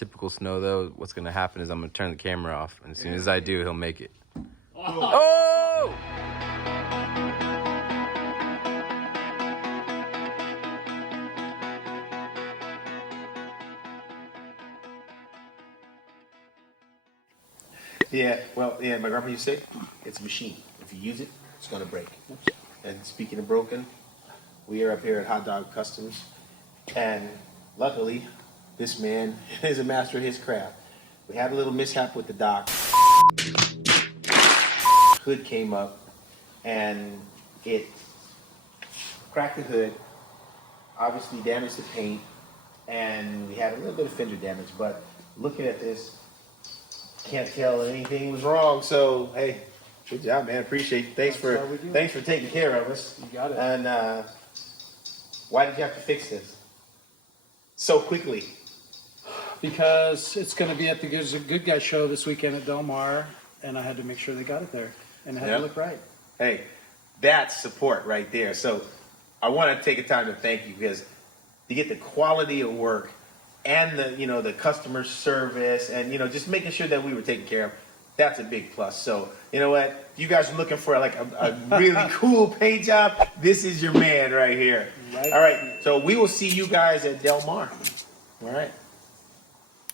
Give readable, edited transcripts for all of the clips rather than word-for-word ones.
typical snow, though, what's going to happen is I'm going to turn the camera off. And as soon as I do, he'll make it. Oh! Yeah, well, yeah, my grandma used to say, it's a machine. If you use it, it's going to break. And speaking of broken, we are up here at Hotdog Kustoms, and luckily, this man is a master of his craft. We had a little mishap with the dock. Hood came up, and it cracked the hood, obviously damaged the paint, and we had a little bit of fender damage, but looking at this, can't tell anything was wrong. So hey, good job, man. Appreciate it. Thanks for taking care of us. You got it. And why did you have to fix this so quickly? Because it's going to be at the Good Guy show this weekend at Del Mar, and I had to make sure they got it there, and it had to look right. Hey, that's support right there. So I want to take a time to thank you, because to get the quality of work and the customer service and just making sure that we were taken care of, that's a big plus. So you know what, if you guys are looking for like a really cool paint job, this is your man right here. Right. All right, so we will see you guys at Del Mar. All right,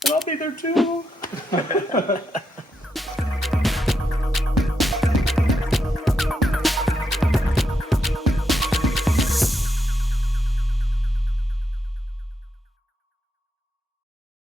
and I'll be there too.